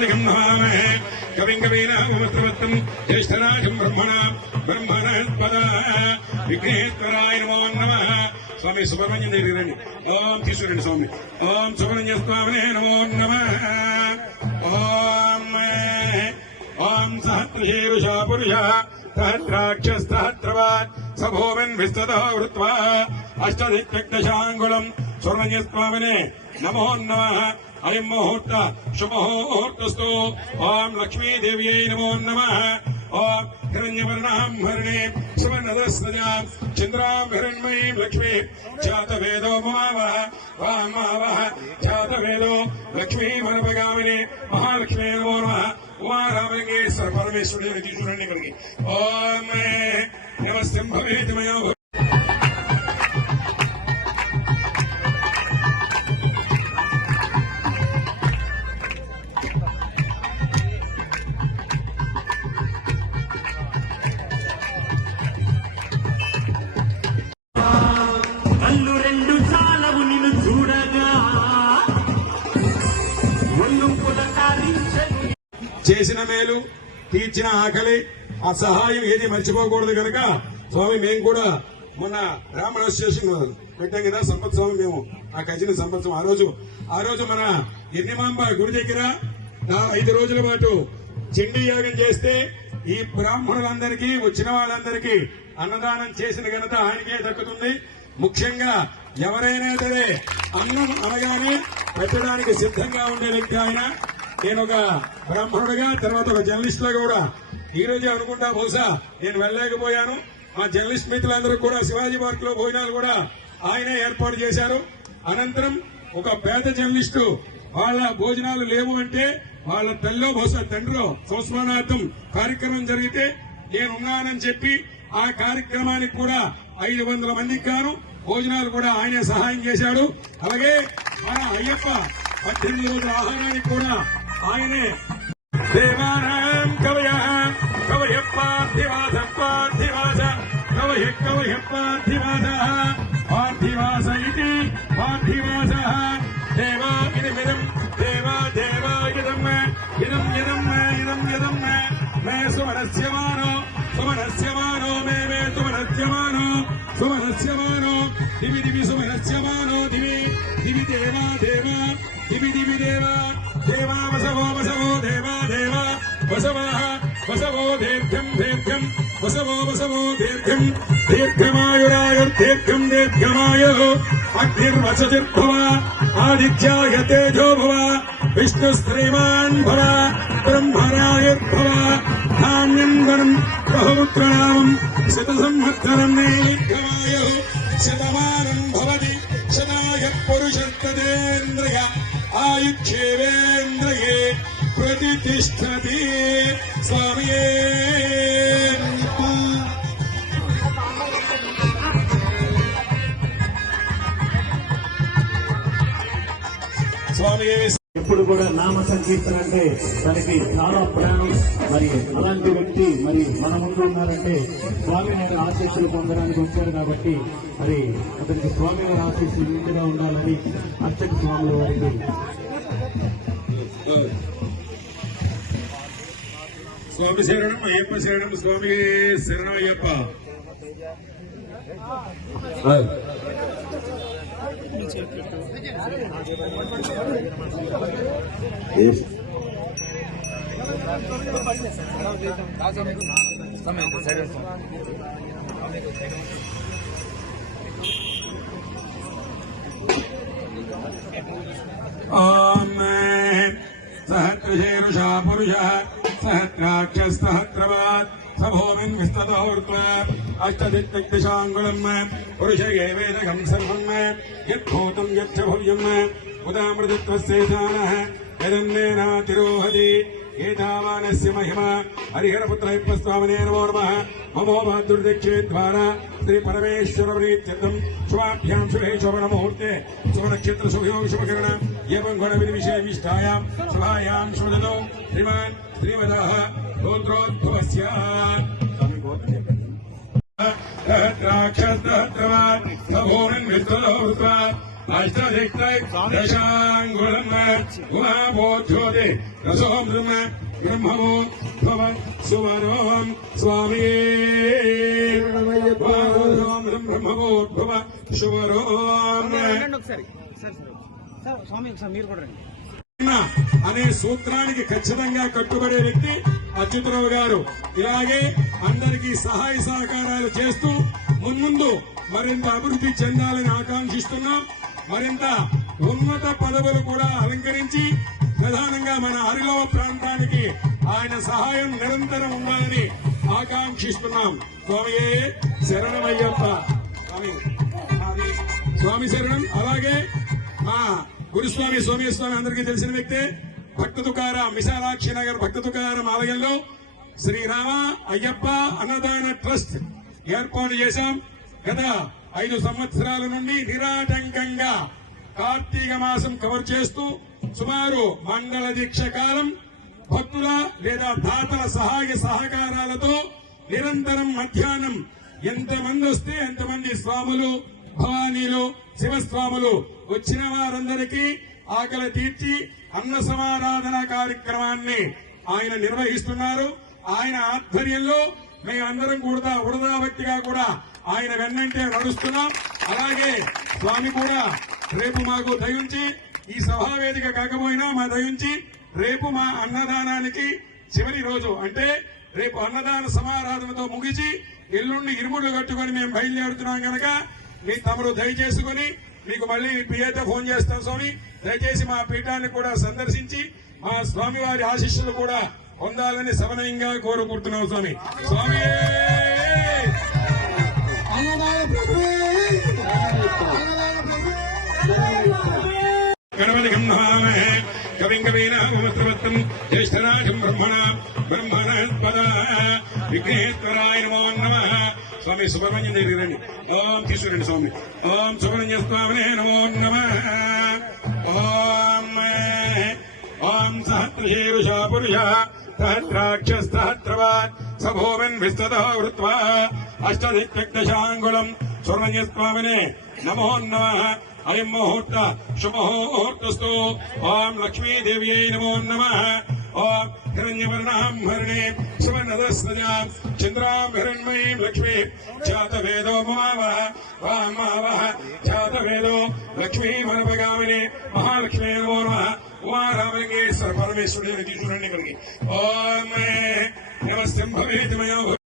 कविं कवीनामुपस्त्रवत्तं ज्येष्ठराजं ब्रह्मणस्पदा विघ्नेश्वराय नमो नमः। स्वामी सुब्रह्मण्यं देवी రండి। ఓం తీసుకురండి స్వామి। ఓం సుబ్రహ్మణ్య స్వామినే నమో నమః। ఓం సహస్రశీర్షా పురుషः सहस्राक्षस्तहस्रवात् सभूमिन् विस्ततः वृत्वा अष्टदिक्दशाङ्गुलम् सुब्रह्मण्य स्वामिने नमो नमः। अयं मुहूर्त शुभमुहूर्तस्तु। ओं लक्ष्मी देव्यै नमो नमः। ओं हिरण्यवर्णां हरिणीं सुवर्णदस्रजां चन्द्रां हिरण्मयीं लक्ष्मी जातवेदो ममावः वामावः जातवेदो लक्ष्मीमनुपगामिनी महालक्ष्मी नमो नमः। उमारामलिंगेश्वर परमेश्वरी तीसुरण्य कलगी। ओं नमस्ते भवेत् मया చేసిన మేలు తీర్చిన ఆకలి ఆ సహాయం ఏది మర్చిపోకూడదు కనుక స్వామి మేము కూడా మొన్న బ్రాహ్మణ అసోసియేషన్ పెట్టాం కదా సంపత్ స్వామి మేము ఆ కజిన సంపత్ స్వామి ఆ రోజు మన ఎన్నిమాంబ గుడి దగ్గర 5 రోజుల పాటు చండీ యాగం చేస్తే ఈ బ్రాహ్మణులందరికీ వచ్చిన వాళ్ళందరికీ అన్నదానం చేసిన ఘనత ఆయనకే దక్కుతుంది। ముఖ్యంగా ఎవరైనా సరే అన్నం అనగానే పెట్టడానికి సిద్ధంగా ఉండే వ్యక్తి ఆయన। నేను ఒక బ్రాహ్మణుడిగా తర్వాత ఒక జర్నలిస్ట్ గా కూడా ఈ రోజే అనుకుంటా బహుశా నేను వెళ్ళలేకపోయాను। మా జర్నలిస్ట్ మిత్రులందరూ కూడా శివాజీ పార్క్ లో భోజనాలు కూడా ఆయనే ఏర్పాటు చేశారు। అనంతరం ఒక పేద జర్నలిస్టు వాళ్ళ భోజనాలు లేవు అంటే వాళ్ళ తల్లిలో బహుశా తండ్రిలో సంస్మరణార్థం కార్యక్రమం జరిగితే నేనున్నానని చెప్పి ఆ కార్యక్రమానికి కూడా 500 మందికి గాను భోజనాలు కూడా ఆయనే సహాయం చేశాడు। అలాగే మన అయ్యప్ప 18 రోజుల ఆహారానికి కూడా ఆయనే దేవానాం కవయః కవయః పార్థివాస పార్థివాస కవయః కవయః పార్థివాసః పార్థివాస ఇతి పార్థివాసః దేవా ఇదమిదం దేవా దేవా ఇదం ఇదం ఇదం ఇదం ఇదం మే సుమనస్యమానో సుమనస్యమానో మే మే సుమనస్యమానో సుమనస్యమానో దివి దివి సుమనస్యమానో దివి దివి దేవా దేవా దివి దివి దేవా దేవా వసవో వసవో దేవా దేవా వసవః వసవో దీర్ఘం దీర్ఘం వసవో వసవో దీర్ఘం దీర్ఘమాయురాయుర్దీర్ఘం దీర్ఘమాయుః అగ్నిర్వసతిర్భవ ఆదిత్యాయ తేజో భవ విష్ణుశ్రీమాన్ భవ బ్రహ్మరాయుర్భవ ధాన్యం వనం బహుపుత్రనామం శతసంవత్సరం దీర్ఘమాయుః శతమానం భవతి శతాయ పురుషస్తదేంద్రియ ఆయుక్షేవేంద్రియే ప్రతిష్టతి స్వామియే స్వామియే। ఎప్పుడు కూడా నామ సంకీర్తన అంటే దానికి చాలా ప్రాణం। మరి అలాంటి వ్యక్తి మరి మన ముందు ఉన్నారంటే స్వామి వారి ఆశీస్సులు పొందడానికి వచ్చారు కాబట్టి మరి అతనికి స్వామి వారి ఆశీస్సులు నిండుగా ఉండాలని అర్చక స్వాముల వారికి స్వామి శరణం అయ్యప్ప శరణం స్వామి శరణం అయ్యప్ప। सहस्रशीर्षा पुरुषः सहस्राक्षस्तहस्रवात् सभूमिन् विस्ततो वृत्वा अष्टदिक्दशाङ्गुलम् पुरुषये वेदकं सर्वम् यद्भूतं यच्च भव्यम् उदामृतत्वस्यैतानः यदन्नेनातिरोहति एतावानस्य महिमा हरिहरपुत्रायप्पस्वामिने नमो नमः। ममो भाद्रुर्दक्षे द्वारा श्री परमेश्वर प्रीत्यर्थं शुभाभ्यां शुभे शोभनमुहूर्ते शुभनक्षत्र शुभयोग शुभकरण एवं गुणविधिविषयविष्टायां शुभायां शुभदतो श्रीमान् श्रीमदः गोत्रोद्भवस्य सहस्राक्षस्तहस्रवात् सभूमिन् विस्ततो वृत्वा దశాంగుళం ఉమాబోధ్యోతి రసోం బ్రహ్మవో భవ సువరోం స్వామి బ్రహ్మవో భవ శుభరోం ఒకసారి సార్ స్వామి ఒకసారి మీరు కూడా రండి. అనే సూత్రానికి ఖచ్చితంగా కట్టుబడే వ్యక్తి అచ్యుతరావు గారు. ఇలాగే అందరికీ సహాయ సహకారాలు చేస్తూ మున్ముందు మరింత అభివృద్ధి చెందాలని ఆకాంక్షిస్తున్నాం. మరింత ఉన్నత పదవులు కూడా అలంకరించి ప్రధానంగా మన అరిలో ప్రాంతానికి ఆయన సహాయం నిరంతరం ఉండాలని ఆకాంక్షిస్తున్నాం. స్వామియే శరణమయ్యప్ప. స్వామి శరణం. అలాగే మా గురుస్వామి సోమేశ్వమి అందరికీ తెలిసిన వ్యక్తే. భక్త తుకారాం విశాలాక్షి నగర్ భక్త తుకారాం ఆలయంలో శ్రీరామ అయ్యప్ప అన్నదాన ట్రస్ట్ ఏర్పాటు చేశాం. గత 5 సంవత్సరాల నుండి నిరాటంకంగా కార్తీక మాసం కవర్ చేస్తూ సుమారు మండల దీక్ష కాలం భక్తుల లేదా దాతల సహాయ సహకారాలతో నిరంతరం మధ్యాహ్నం ఎంతమంది వస్తే ఎంతమంది స్వాములు భవానీలు శివస్వాములు వచ్చిన వారందరికీ ఆకలి తీర్చి అన్న సమారాధన కార్యక్రమాన్ని ఆయన నిర్వహిస్తున్నారు. ఆయన ఆధ్వర్యంలో మేమందరం కూడా వృధాభక్తిగా కూడా ఆయన వెన్నంటే నడుస్తున్నాం. అలాగే స్వామి కూడా రేపు మాకు దయించి ఈ సభావేదిక కాకపోయినా మా దయించి రేపు మా అన్నదానానికి చివరి రోజు అంటే రేపు అన్నదాన సమారాధనతో ముగిసి ఎల్లుండి ఇరుముళ్ళు కట్టుకుని మేము బయలుదేరుతున్నాం కనుక మీ తమరు దయచేసుకుని మీకు మళ్ళీ పిఏతో ఫోన్ చేస్తాం. స్వామి దయచేసి మా పీఠాన్ని కూడా సందర్శించి మా స్వామివారి ఆశీస్సులు కూడా పొందాలని సవనయంగా కోరుకుంటున్నాం. స్వామి స్వామి గణపతిం నమామహే కవిం కవీనామస్త్రవత్తం జ్యేష్ఠరాజం బ్రహ్మణస్పద విఘ్నేశ్వరాయ నమో నమః. స్వామి సుబ్రహ్మణ్యం దగ్గరికి రండి. ఓం తీసుకురండి స్వామి. ఓం సుబ్రహ్మణ్య స్వామినే నమో నమః. ఓం సహస్రేరుషా పురుష సహస్రాక్షస్తహస్రవాన్ సభూమన్ విస్తతో వృత్వా అష్టదిక్దశాంగుళం సుబ్రహ్మణ్య స్వామినే నమో నమః. అయం ముహూర్త శుభముహూర్తస్తు. ఓం లక్ష్మీదేవ్యై నమో నమః. ఓం హిరణ్యవర్ణాం హరిణే సువర్ణదస్రజాం చంద్రాం హిరణ్మయీం లక్ష్మీ జాతవేదో మావః వామావః జాతవేదో లక్ష్మీమనపగామిని మహాలక్ష్మీ నమో నమః. ఉమారామలింగేశ్వర పరమేశ్వరుని తీసుకురండి. ఓం నమస్తే భవేత్ మయా